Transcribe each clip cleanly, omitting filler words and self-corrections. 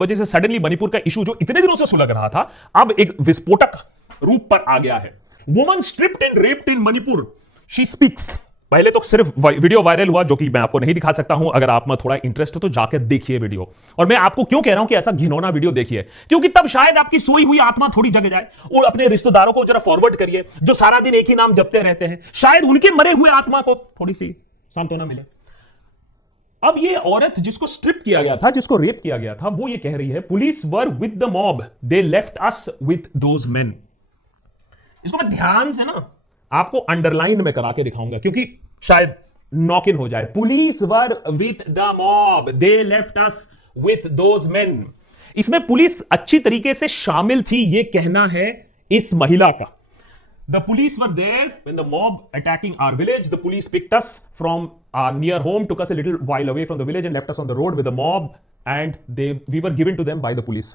वजह से सडनली मणिपुर का इशू जो इतने दिनों से सुलग रहा था, अब एक विस्फोटक रूप पर आ गया है। Woman stripped and raped in Manipur, she speaks. पहले तो सिर्फ वीडियो वायरल हुआ, जो कि मैं आपको नहीं दिखा सकता हूं। अगर आप में थोड़ा इंटरेस्ट हो तो जाकर देखिए वीडियो। और मैं आपको क्यों कह रहा हूं कि ऐसा घिनौना वीडियो देखिए, क्योंकि तब शायद आपकी सोई हुई आत्मा थोड़ी जग जाए। और अपने रिश्तेदारों को जरा फॉरवर्ड करिए, जो सारा दिन एक ही नाम जपते रहते हैं, शायद उनके मरे हुए आत्मा को थोड़ी सी सांत्वना मिले। अब ये औरत जिसको स्ट्रिप किया गया था, जिसको रेप किया गया था, वो ये कह रही है, police were with the mob, they left us with those main. इसको मैं ध्यान से ना आपको अंडरलाइन में करा के दिखाऊंगा, क्योंकि शायद नॉक इन हो जाए। Police were with the mob, they left us with those main. इसमें पुलिस अच्छी तरीके से शामिल थी, ये कहना है इस महिला का। The police were there when the mob attacking our village. The police picked us from our near home, took us a little while away from the village and left us on the road with the mob, and we were given to them by the police.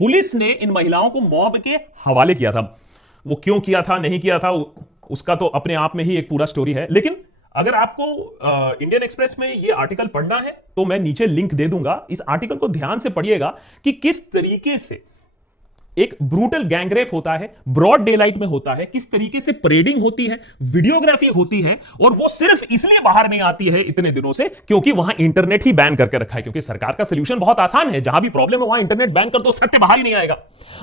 Police ने इन महिलाओं को mob के हवाले किया था। वो क्यों किया था, नहीं किया था, उसका तो अपने आप में ही एक पूरा स्टोरी है। लेकिन अगर आपको इंडियन एक्सप्रेस में ये आर्टिकल पढ़ना है तो मैं नीचे लिंक दे दूंगा। इस आर्टिकल को ध्यान से पढ़िएगा कि किस तरीके से एक ब्रूटल गैंगरेप होता है, ब्रॉड डे लाइट में होता है, किस तरीके से परेडिंग होती है, वीडियोग्राफी होती है। और वो सिर्फ इसलिए बाहर नहीं आती है इतने दिनों से क्योंकि वहां इंटरनेट ही बैन करके रखा है। क्योंकि सरकार का सोल्यूशन बहुत आसान है, जहां भी प्रॉब्लम है वहां इंटरनेट बैन कर दो, सत्य बाहर ही नहीं आएगा।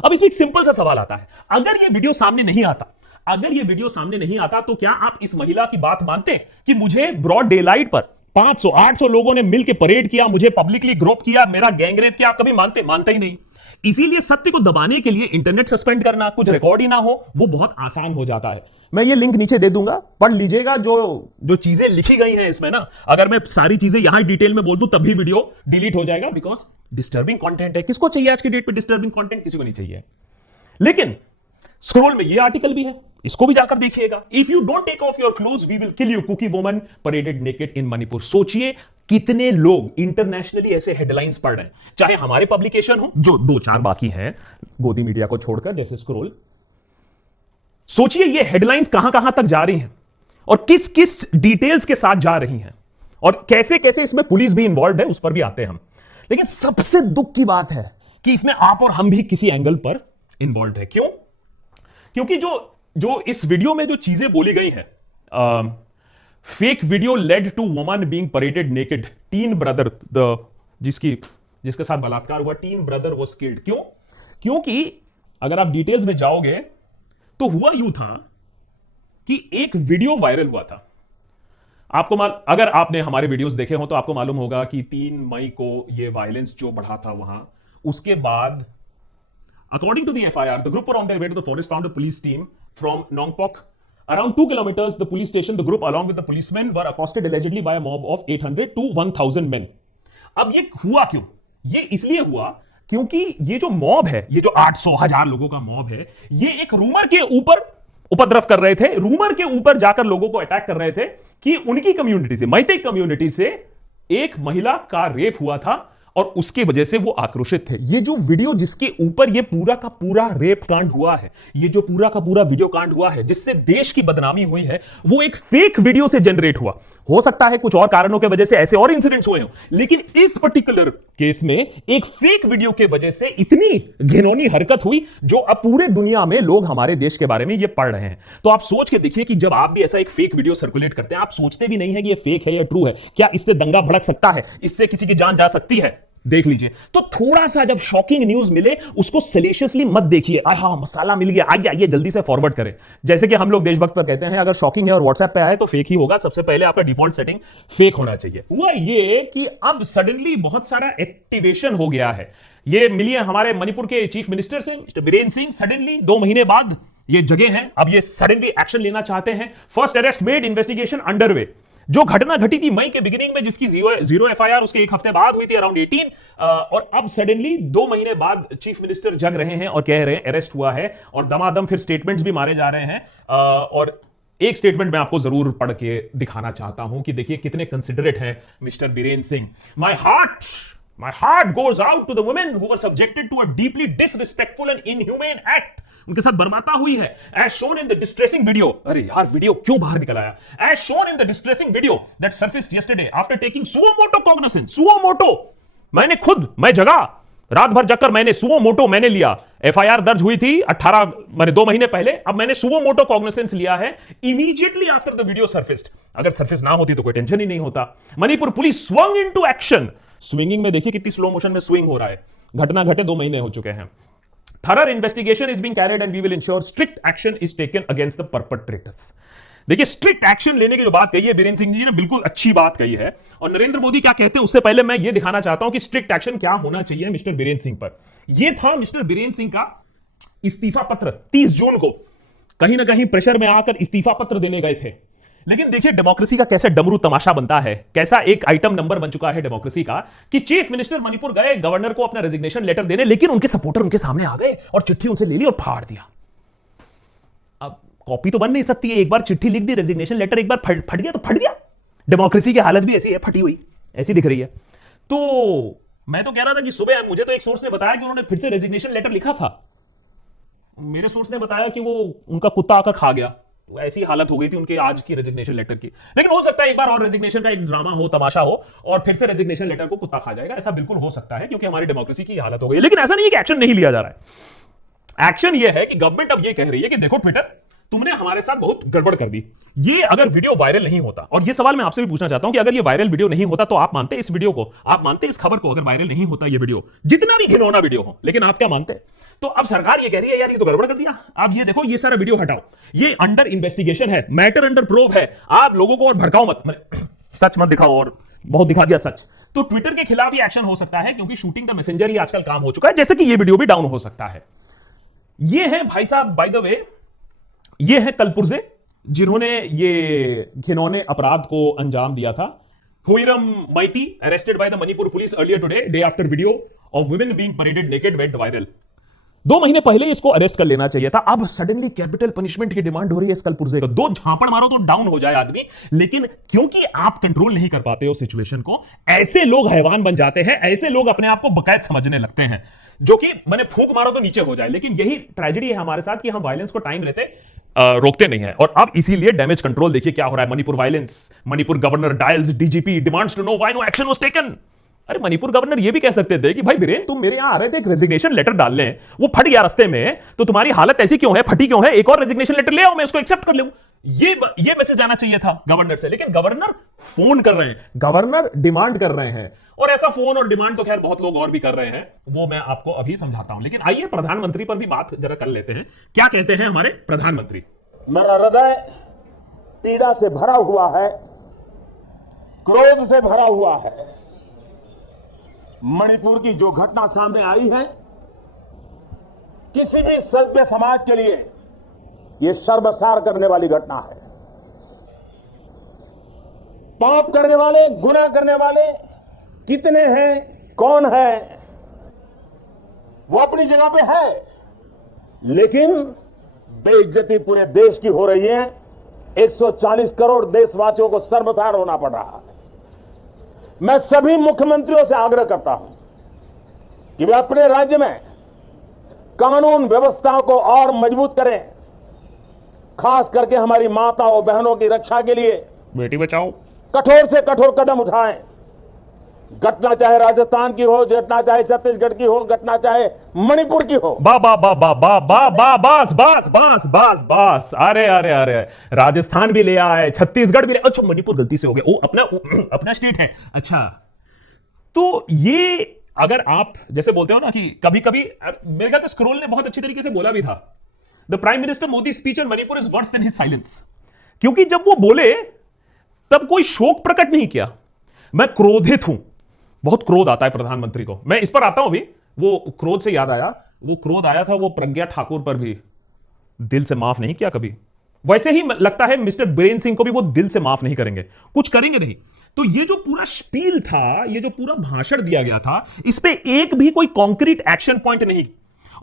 अब इसमें एक सिंपल सा सवाल आता है, अगर ये वीडियो सामने नहीं आता, तो क्या आप इस महिला की बात मानते कि मुझे ब्रॉड डे लाइट पर 500-800 लोगों ने मिलकर परेड किया, मुझे पब्लिकली ग्रोप किया, मेरा गैंगरेप किया, आप कभी मानते ही नहीं। इसीलिए सत्य को दबाने के लिए इंटरनेट सस्पेंड करना, कुछ रिकॉर्ड ही ना हो, वो बहुत आसान हो जाता है। मैं ये लिंक नीचे दे दूंगा, पढ़ लीजिएगा। जो चीजें लिखी गई हैं इसमें ना, अगर मैं सारी चीजें यहां डिटेल में बोल दूं तब भी वीडियो डिलीट हो जाएगा, बिकॉज डिस्टर्बिंग कंटेंट है। किसको चाहिए आज की डेट पे डिस्टर्बिंग कंटेंट? किसी को नहीं चाहिए। लेकिन स्क्रोल में ये आर्टिकल भी है, इसको भी जाकर देखिएगा। If you don't take off your clothes we will kill you, Kuki woman paraded naked in Manipur. सोचिए कितने लोग इंटरनेशनली ऐसे हेडलाइंस पढ़ रहे हैं, चाहे हमारे पब्लिकेशन हो, जो 2-4 बाकी हैं गोदी मीडिया को छोड़कर, जैसे स्क्रोल। सोचिए ये हेडलाइंस कहां कहां तक जा रही हैं और किस किस डिटेल्स के साथ जा रही हैं, और कैसे कैसे इसमें पुलिस भी इंवॉल्व है, उस पर भी आते हैं हम। लेकिन सबसे दुख की बात है कि इसमें आप और हम भी किसी एंगल पर इंवॉल्व है। क्यों? क्योंकि जो इस वीडियो में जो चीजें बोली गई हैं, fake video led to woman being paraded naked, teen brother, जिसके साथ बलात्कार हुआ, टीन ब्रदर वाज किल्ड। क्यों? क्योंकि अगर आप डिटेल्स में जाओगे तो हुआ यूं था कि एक वीडियो वायरल हुआ था। अगर आपने हमारे वीडियोस देखे हो तो आपको मालूम होगा कि 3 मई को यह वायलेंस जो बढ़ा था वहां, उसके बाद according to the FIR, the group were on their way to the forest, found a police team from Nongpok. Around 2 kilometers, the police station, the group along with the policemen were accosted allegedly by a mob of 800 to 1000 men. अब ये हुआ क्यों? ये इसलिए हुआ क्योंकि ये जो मॉब है, ये जो 800,000 लोगों का मॉब है, ये एक रूमर के ऊपर उपद्रव कर रहे थे, रूमर के ऊपर जाकर लोगों को अटैक कर रहे थे कि उनकी कम्युनिटी से, मैतेई कम्युनिटी से एक महिला का रेप हुआ था और उसकी वजह से वो आक्रोशित थे। ये जो वीडियो जिसके ऊपर ये पूरा का पूरा रेप कांड हुआ है, ये जो पूरा का पूरा वीडियो कांड हुआ है, जिससे देश की बदनामी हुई है, वो एक फेक वीडियो से जनरेट हुआ। हो सकता है कुछ और कारणों के वजह से ऐसे और इंसिडेंट्स हुए हो, लेकिन इस पर्टिकुलर केस में एक फेक वीडियो के वजह से इतनी घिनौनी हरकत हुई, जो अब पूरे दुनिया में लोग हमारे देश के बारे में ये पढ़ रहे हैं। तो आप सोच के देखिए कि जब आप भी ऐसा एक फेक वीडियो सर्कुलेट करते हैं, आप सोचते भी नहीं है कि ये फेक है या ट्रू है, क्या इससे दंगा भड़क सकता है, इससे किसी की जान जा सकती है, देख लीजिए। तो थोड़ा सा जब शॉकिंग न्यूज मिले उसको सैलिशियसली मत देखिए, हाँ मसाला मिल गया, आइए जल्दी से फॉरवर्ड करें। जैसे कि हम लोग देशभक्त पर कहते हैं, अगर शॉकिंग है और व्हाट्सएप पे आए तो फेक ही होगा। सबसे पहले आपका डिफॉल्ट सेटिंग फेक होना चाहिए। हुआ ये कि अब सडनली बहुत सारा एक्टिवेशन हो गया है। ये मिलिए हमारे मणिपुर के चीफ मिनिस्टर से, मिस्टर बीरेन सिंह। सडनली 2 महीने बाद ये जगह हैं, अब ये सडनली एक्शन लेना चाहते हैं। First arrest made, investigation underway. जो घटना घटी थी मई के बिगिनिंग में, जिसकी जीरो एफआईआर उसके 1 हफ्ते बाद हुई थी, अराउंड 18, और अब सडनली 2 महीने बाद चीफ मिनिस्टर जग रहे हैं और कह रहे हैं अरेस्ट हुआ है, और दमादम फिर स्टेटमेंट्स भी मारे जा रहे हैं। और एक स्टेटमेंट मैं आपको जरूर पढ़ के दिखाना चाहता हूं कि देखिए कितने कंसिडरेट हैं mister Biren Singh. My heart goes out to the women who were subjected to a deeply disrespectful and inhuman act. उनके साथ बर्बाता हुई है। As shown in the distressing video, अरे यार वीडियो क्यों बाहर निकल आया? As shown in the distressing video that surfaced yesterday after taking suo motu cognisance. Suo motu, मैं जगा रात भर जगकर मैंने सुओ मोटो मैंने लिया। एफआईआर दर्ज हुई थी 18 मैंने 2 महीने पहले, अब मैंने सुओ मोटो कॉग्निसेंस लिया है इमीडिएटली आफ्टर द वीडियो सरफेस्ड। अगर सरफेस ना होती तो कोई टेंशन ही नहीं होता। Manipur police swung into action. Swinging में देखिए कितनी स्लो मोशन में स्विंग हो रहा है। घटना घटे 2 महीने हो चुके हैं। Thorough investigation is being carried and we will ensure strict action is taken against the perpetrators. देखिए स्ट्रिक्ट एक्शन लेने की जो बात कही है बीरेंद्र सिंह जी ने, बिल्कुल अच्छी बात कही है। और नरेंद्र मोदी क्या कहते हैं उससे पहले मैं यह दिखाना चाहता हूं कि स्ट्रिक्ट एक्शन क्या होना चाहिए मिस्टर बीरेंद्र सिंह पर। यह था मिस्टर बीरेंद्र सिंह का इस्तीफा पत्र। 30 जून को कहीं ना कहीं प्रेशर में आकर इस्तीफा पत्र देने गए थे। लेकिन देखिए डेमोक्रेसी का कैसे डमरू तमाशा बनता है, कैसा एक आइटम नंबर बन चुका है डेमोक्रेसी का कि चीफ मिनिस्टर मणिपुर गए गवर्नर को अपना रेजिग्नेशन लेटर देने, लेकिन उनके सपोर्टर उनके सामने आ गए और चिट्ठी उनसे ले ली और फाड़ दिया। अब कॉपी तो बन नहीं सकती है, एक बार चिट्ठी लिख दी, रेजिग्नेशन लेटर एक बार फट गया तो फट गया। डेमोक्रेसी की हालत भी ऐसी है, फटी हुई ऐसी दिख रही है। तो मैं तो कह रहा था कि सुबह मुझे तो एक सोर्स ने बताया कि उन्होंने फिर से रेजिग्नेशन लेटर लिखा था। मेरे सोर्स ने बताया कि वो उनका कुत्ता आकर खा गया, तो ऐसी हालत हो गई थी उनके आज की रेजिग्नेशन लेटर की। लेकिन हो सकता है एक बार और रेजिग्नेशन का एक ड्रामा हो, तमाशा हो और फिर से रेजिग्नेशन लेटर को कुत्ता खा जाएगा। ऐसा बिल्कुल हो सकता है क्योंकि हमारी डेमोक्रेसी की हालत हो गई। लेकिन ऐसा नहीं है कि एक्शन नहीं लिया जा रहा है। एक्शन यह है कि गवर्नमेंट अब यह कह रही है कि देखो ट्विटर तुमने हमारे साथ बहुत गड़बड़ कर दी। ये अगर वीडियो वायरल नहीं होता, और ये सवाल मैं आपसे भी पूछना चाहता हूं कि अगर ये वायरल वीडियो नहीं होता तो आप मानते इस वीडियो को, आप मानते इस खबर को, अगर वायरल नहीं होता ये वीडियो, जितना भी घिनौना वीडियो हो, लेकिन आप क्या मानते? तो अब सरकार ये कह रही है यार ये तो गड़बड़ कर दिया, आप ये देखो ये सारा वीडियो हटाओ, ये अंडर इन्वेस्टिगेशन है, मैटर अंडर प्रोब है, आप लोगों को और भड़काओ मत, सच मत दिखाओ, और बहुत दिखा दिया सच। तो ट्विटर के खिलाफ ही एक्शन हो सकता है क्योंकि शूटिंग द मैसेंजर ही आजकल काम हो चुका है, जैसे कि ये वीडियो भी डाउन हो सकता है। ये है भाई साहब बाय द वे, ये है कलपुर्जे जिन्होंने ये घिनौने अपराध को अंजाम दिया था। Huirem Meitei arrested by the Manipur police earlier today day after video of women being paraded naked went viral. 2 महीने पहले इसको अरेस्ट कर लेना चाहिए था, अब सडनली कैपिटल पनिशमेंट की डिमांड हो रही है इस कलपुर्जे को। 2 झापड़ मारो तो डाउन हो जाए आदमी, लेकिन क्योंकि आप कंट्रोल नहीं कर पाते हो सिचुएशन को, ऐसे लोग हैवान बन जाते हैं, ऐसे लोग अपने आप को बकायद समझने लगते हैं, जो कि मैंने फूंक मारो तो नीचे हो जाए। लेकिन यही ट्रेजेडी है हमारे साथ कि हम वायलेंस को टाइम रहते रोकते नहीं है। और अब इसीलिए डैमेज कंट्रोल देखिए क्या हो रहा है। Manipur violence, Manipur governor dials DGP demands to know why no action was taken. अरे मणिपुर गवर्नर ये भी कह सकते थे कि भाई बीरेन तुम मेरे यहां आ रहे थे एक रेजिग्नेशन लेटर डालने, वो फट गया रास्ते में, तो तुम्हारी हालत ऐसी क्यों है, फटी क्यों है, एक और रेजिग्नेशन लेटर ले आओ, मैं उसको एक्सेप्ट कर लूं। ये मैसेज आना चाहिए था गवर्नर से। लेकिन गवर्नर फोन कर रहे हैं, गवर्नर डिमांड कर रहे हैं, और ऐसा फोन और डिमांड तो खैर बहुत लोग और भी कर रहे हैं, वो मैं आपको अभी समझाता हूं। लेकिन आइए प्रधानमंत्री पर भी बात जरा कर लेते हैं। क्या कहते हैं हमारे प्रधानमंत्री? मेरा हृदय पीड़ा से भरा हुआ है, क्रोध से भरा हुआ है। मणिपुर की जो घटना सामने आई है, किसी भी सभ्य समाज के लिए यह शर्मसार करने वाली घटना है। पाप करने वाले, गुनाह करने वाले कितने हैं, कौन है, वो अपनी जगह पे है, लेकिन बेइज्जती पूरे देश की हो रही है। 140 करोड़ देशवासियों को शर्मसार होना पड़ रहा है। मैं सभी मुख्यमंत्रियों से आग्रह करता हूं कि वे अपने राज्य में कानून व्यवस्था को और मजबूत करें, खास करके हमारी माताओं बहनों की रक्षा के लिए बेटी बचाओ कठोर से कठोर कदम उठाएं। घटना चाहे राजस्थान की हो, घटना चाहे छत्तीसगढ़ की हो, घटना चाहे मणिपुर की हो। बा बा बा बा बा बा बा बास बास बास बास बास, अरे अरे अरे, राजस्थान भी ले आए, छत्तीसगढ़ भी ले, अच्छा मणिपुर गलती से हो गया, वो अपना स्टेट है। अच्छा, तो ये अगर आप जैसे बोलते हो ना कि कभी कभी, मेरे ख्याल से स्क्रोल ने बहुत अच्छी तरीके से बोला भी था, the prime minister Modi speech on Manipur is worse than his silence. क्योंकि जब वो बोले तब कोई शोक प्रकट नहीं किया। मैं क्रोधित हूं, बहुत क्रोध आता है प्रधानमंत्री को, मैं इस पर आता हूं भी। वो क्रोध से याद आया, वो क्रोध आया था वो प्रज्ञा ठाकुर पर भी, दिल से माफ नहीं किया कभी। वैसे ही लगता है मिस्टर बीरेन सिंह को भी वो दिल से माफ नहीं करेंगे, कुछ करेंगे नहीं। तो ये जो पूरा स्पील था, ये जो पूरा भाषण दिया गया था, इस पे एक भी कोई कॉन्क्रीट एक्शन पॉइंट नहीं।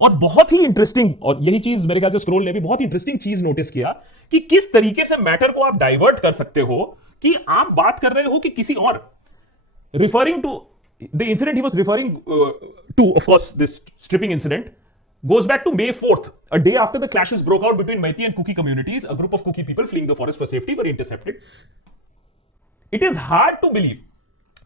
और बहुत ही इंटरेस्टिंग, और यही चीज मेरे ख्याल से स्क्रोल ने भी बहुत इंटरेस्टिंग चीज नोटिस किया कि किस तरीके से मैटर को आप डाइवर्ट कर सकते हो, कि आप बात कर रहे हो कि किसी और, referring to the incident he was referring to, of course, this stripping incident goes back to May 4th, a day after the clashes broke out between Meitei and Kuki communities. A group of Kuki people fleeing the forest for safety were intercepted. It is hard to believe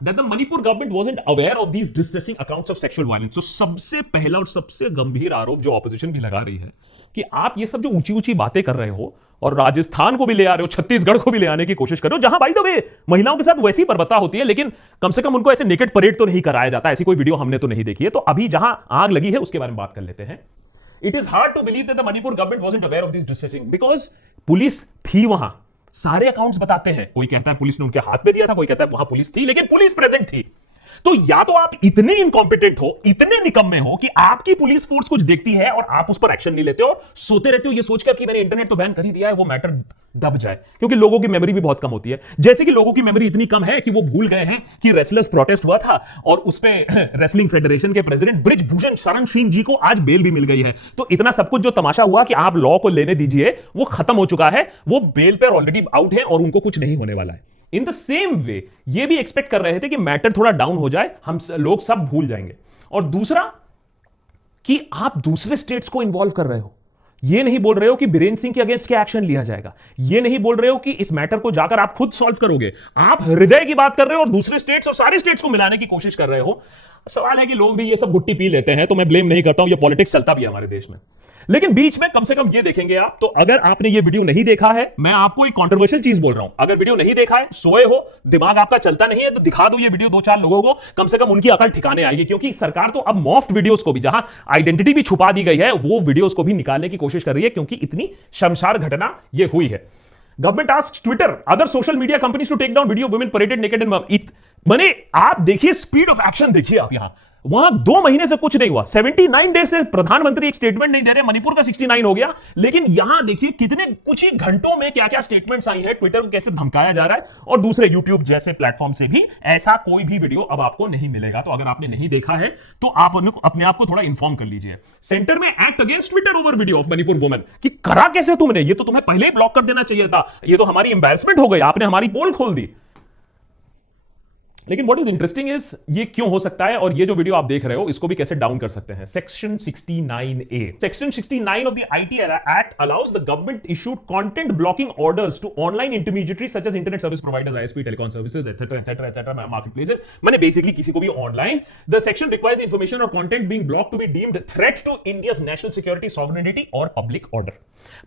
that the Manipur government wasn't aware of these distressing accounts of sexual violence. So सबसे पहला और सबसे गंभीर आरोप जो opposition भी लगा रही है कि आप ये सब जो ऊंची ऊंची बातें कर रहे हो और राजस्थान को भी ले आ रहे हो, छत्तीसगढ़ को भी ले आने की कोशिश कर रहे हो, जहां बाय द वे महिलाओं के साथ वैसी बर्बरता होती है, लेकिन कम से कम उनको ऐसे नेकेड परेड तो नहीं कराया जाता। ऐसी कोई वीडियो हमने तो नहीं देखी है। तो अभी जहां आग लगी है उसके बारे में बात कर लेते हैं। It is hard to believe that the Manipur government wasn't aware of this distressing, because police थी वहां, सारे अकाउंट्स बताते हैं। कोई कहता है पुलिस ने उनके हाथ में दिया था, कोई कहता है वहां पुलिस थी, लेकिन पुलिस प्रेजेंट थी। तो या तो आप इतने इनकॉम्पिटेंट हो, इतने निकम्मे हो कि आपकी पुलिस फोर्स कुछ देखती है और आप उस पर एक्शन नहीं लेते हो, सोते रहते हो ये सोचकर कि मैंने इंटरनेट तो बैन कर ही दिया है, वो मैटर दब जाए। क्योंकि लोगों की मेमोरी भी बहुत कम होती है। जैसे कि लोगों की मेमोरी इतनी कम है कि वो भूल गए हैं कि रेसलर्स प्रोटेस्ट हुआ था और उस पे रेसलिंग फेडरेशन के प्रेसिडेंट ब्रिजभूषण शरण सिंह जी को आज बेल भी मिल गई है। तो इतना सब कुछ जो तमाशा हुआ कि आप लॉ को लेने दीजिए, वो खत्म हो चुका है, वो बेल पर ऑलरेडी आउट है और उनको कुछ नहीं होने वाला है। इन द सेम वे ये भी एक्सपेक्ट कर रहे थे कि मैटर थोड़ा डाउन हो जाए, हम लोग सब भूल जाएंगे। और दूसरा कि आप दूसरे स्टेट्स को इन्वॉल्व कर रहे हो, ये नहीं बोल रहे हो कि बीरेन्द्र सिंह के अगेंस्ट क्या एक्शन लिया जाएगा, ये नहीं बोल रहे हो कि इस मैटर को जाकर आप खुद सॉल्व करोगे, आप हृदय की बात कर रहे हो और दूसरे स्टेट्स और सारे स्टेट्स को मिलाने की कोशिश कर रहे हो। सवाल है कि लोग भी ये सब गुट्टी पी लेते हैं, तो मैं ब्लेम नहीं करता हूं, ये पॉलिटिक्स चलता भी है हमारे देश में। लेकिन बीच में कम से कम ये देखेंगे आप। तो अगर आपने ये वीडियो नहीं देखा है, मैं आपको एक कंट्रोवर्शियल चीज बोल रहा हूं, अगर वीडियो नहीं देखा है, सोए हो, दिमाग आपका चलता नहीं है, तो दिखा दो ये वीडियो 2-4 लोगों को, कम से कम उनकी अकल ठिकाने आएगी। क्योंकि सरकार तो अब मॉफ्ड वीडियोस को भी, जहां आइडेंटिटी भी छुपा दी गई है, वो वीडियोस को भी निकालने की कोशिश कर रही है, क्योंकि इतनी शर्मसार घटना ये हुई है। Government asks Twitter other social media companies to take down video women paraded naked in. माने आप देखिए स्पीड ऑफ एक्शन, देखिए आप यहां, वहां 2 महीने से कुछ नहीं हुआ, 79 डेज से प्रधानमंत्री एक स्टेटमेंट नहीं दे रहे, मणिपुर का 69 हो गया। लेकिन यहां देखिए कितने कुछ ही घंटों में क्या क्या स्टेटमेंट्स आई है, ट्विटर को कैसे धमकाया जा रहा है, और दूसरे यूट्यूब जैसे प्लेटफॉर्म से भी ऐसा कोई भी वीडियो अब आपको नहीं मिलेगा। तो अगर आपने नहीं देखा है तो आप अपने आप को थोड़ा इंफॉर्म कर लीजिए। सेंटर में act against Twitter over video of Manipur women, कि करा कैसे तुमने, ये तो तुम्हें पहले ही ब्लॉक कर देना चाहिए था, ये तो हमारी एम्बैरेसमेंट हो गई, आपने हमारी पोल खोल दी। लेकिन व्हाट इज इंटरेस्टिंग इज ये क्यों हो सकता है, और ये जो वीडियो आप देख रहे हो इसको भी कैसे डाउन कर सकते हैं। Section 69A, section 69 of the IT act allows the government issued content blocking orders to online intermediaries such as internet service providers, ISP, telecom services, etcetera etcetera etcetera, market places, माने basically किसी को भी online. The section requires the information और content being blocked to be deemed threat to India's national security, sovereignty और public order.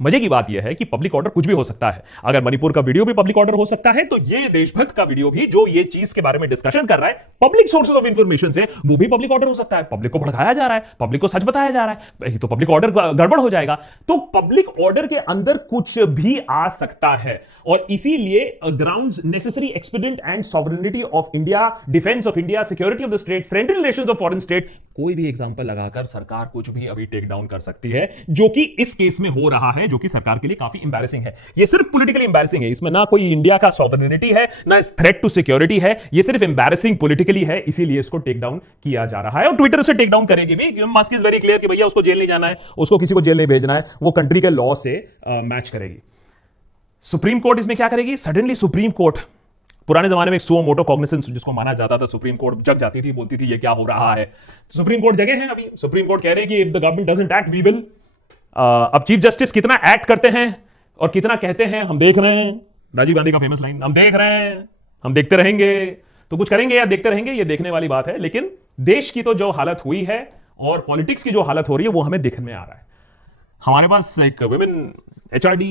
मजे की बात यह है कि पब्लिक ऑर्डर कुछ भी हो सकता है। अगर मणिपुर का वीडियो भी पब्लिक ऑर्डर हो सकता है, तो ये देशभक्त का वीडियो भी जो ये चीज के बारे में डिस्कशन कर रहा है, पब्लिक सोर्सेज ऑफ इंफॉर्मेशन से, वो भी पब्लिक ऑर्डर हो सकता है। पब्लिक को भड़काया जा रहा है, पब्लिक को सच बताया जा रहा है, तो पब्लिक ऑर्डर गड़बड़ हो जाएगा। तो पब्लिक ऑर्डर के अंदर कुछ भी आ सकता है, और इसीलिए grounds necessary expedient and sovereignty of India, defence of India, security of the state, friendly relations of foreign state, कोई भी एग्जांपल लगाकर सरकार कुछ भी अभी टेक डाउन कर सकती है, जो कि इस केस में हो रहा है, जो कि सरकार के लिए काफी इंबैरेसिंग है। ये सिर्फ पॉलिटिकली इंबैरेसिंग है, इसमें ना कोई इंडिया का सॉवरेनिटी है, ना थ्रेट टू सिक्योरिटी है, ये सिर्फ इंबैरेसिंग पॉलिटिकली है, इसीलिए इसको टेक डाउन किया जा रहा है। और ट्विटर उसे टेक डाउन करेगी भी। मस्क इज वेरी क्लियर कि भैया उसको जेल नहीं जाना है, उसको किसी को जेल नहीं भेजना है, वो कंट्री के लॉ से मैच करेगी। सुप्रीम कोर्ट इसमें क्या करेगी? सडनली सुप्रीम कोर्ट, पुराने जमाने में एक सुओ मोटो कॉग्निसेंस जिसको माना जाता था, सुप्रीम कोर्ट जग जाती थी, बोलती थी ये क्या हो रहा है। सुप्रीम कोर्ट जगह है अभी, सुप्रीम कोर्ट कह रहे हैं कि if the government doesn't act we will. अब चीफ जस्टिस कितना एक्ट करते हैं और कितना कहते हैं हम देख रहे हैं। राजीव गांधी का फेमस लाइन, हम देख रहे हैं, हम देखते रहेंगे। तो कुछ करेंगे या देखते रहेंगे, ये देखने वाली बात है। लेकिन देश की तो जो हालत हुई है और पॉलिटिक्स की जो हालत हो रही है वो हमें देखने में आ रहा है। हमारे पास एक women HRD,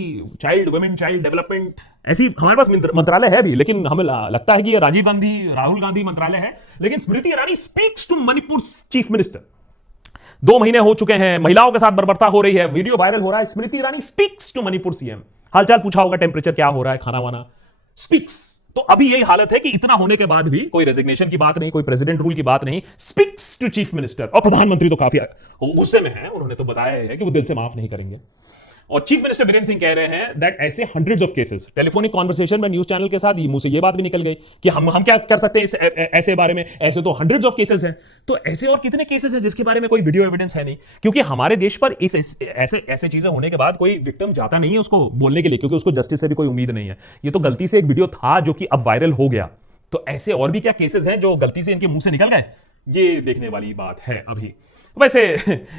women child development, ऐसी हमारे पास मंत्रालय है भी, लेकिन हमें लगता है कि ये राजीव गांधी, राहुल गांधी मंत्रालय है। लेकिन Smriti Irani speaks to Manipur chief minister. 2 महीने हो चुके हैं, महिलाओं के साथ बर्बरता हो रही है, वीडियो वायरल हो रहा है। स्मृति Irani speaks to Manipur CM, हालचाल पूछा होगा, टेम्परेचर क्या हो रहा है, खाना वाना, स्पीक्स। तो अभी यही हालत है कि इतना होने के बाद भी कोई रेजिग्नेशन की बात नहीं, कोई प्रेसिडेंट रूल की बात नहीं, स्पीक्स टू चीफ मिनिस्टर। और प्रधानमंत्री तो काफी गुस्से में है, उन्होंने तो बताया है कि वो दिल से माफ नहीं करेंगे। और चीफ मिनिस्टर बीरेन्द्र सिंह कह रहे हैं दैट ऐसे hundreds of cases, telephonic conversation में न्यूज चैनल के साथ मुंह से ये बात भी निकल गई कि हम क्या कर सकते हैं ऐसे बारे में, ऐसे तो हंड्रेड्स ऑफ केसेस हैं। तो ऐसे और कितने केसेस हैं जिसके बारे में कोई वीडियो एविडेंस है नहीं, क्योंकि हमारे देश पर ऐसे चीजें होने के बाद कोई विक्टिम जाता नहीं है उसको बोलने के लिए, क्योंकि उसको जस्टिस से भी कोई उम्मीद नहीं है। ये तो गलती से एक वीडियो था जो कि अब वायरल हो गया। तो ऐसे और भी क्या केसेस हैं जो गलती से इनके मुंह से निकल गए, ये देखने वाली बात है अभी। वैसे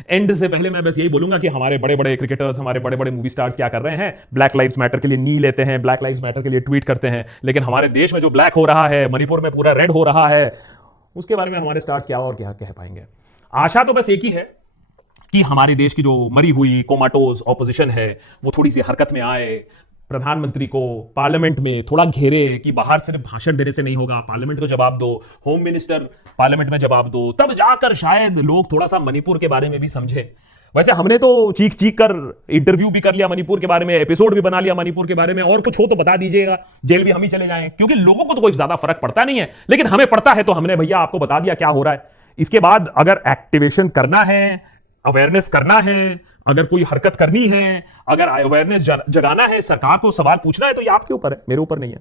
एंड से पहले मैं बस यही बोलूंगा कि हमारे बड़े बड़े क्रिकेटर्स, हमारे बड़े बड़े मूवी स्टार्स क्या कर रहे हैं, ब्लैक लाइव्स मैटर के लिए नी लेते हैं, ब्लैक लाइव्स मैटर के लिए ट्वीट करते हैं, लेकिन हमारे देश में जो ब्लैक हो रहा है, मणिपुर में पूरा रेड हो रहा है, उसके बारे में हमारे स्टार्स क्या और क्या कह पाएंगे। आशा तो बस एक ही है कि हमारे देश की जो मरी हुई कोमाटोज ऑपोजिशन है वो थोड़ी सी हरकत में आए, प्रधानमंत्री को पार्लियामेंट में थोड़ा घेरे कि बाहर सिर्फ भाषण देने से नहीं होगा, पार्लियामेंट को जवाब दो, होम मिनिस्टर पार्लियामेंट में जवाब दो, तब जाकर शायद लोग थोड़ा सा मणिपुर के बारे में भी समझें। वैसे हमने तो चीख चीख कर इंटरव्यू भी कर लिया मणिपुर के बारे में, एपिसोड भी बना लिया मणिपुर के बारे में, और कुछ हो तो बता दीजिएगा, जेल भी हम ही चले जाएं, क्योंकि लोगों को तो कोई ज्यादा फर्क पड़ता नहीं है, लेकिन हमें पड़ता है तो हमने भैया आपको बता दिया क्या हो रहा है। इसके बाद अगर एक्टिवेशन करना है, अवेयरनेस करना है, अगर कोई हरकत करनी है, अगर अवेयरनेस जगाना है, सरकार को सवाल पूछना है, तो ये आपके ऊपर है, मेरे ऊपर नहीं है।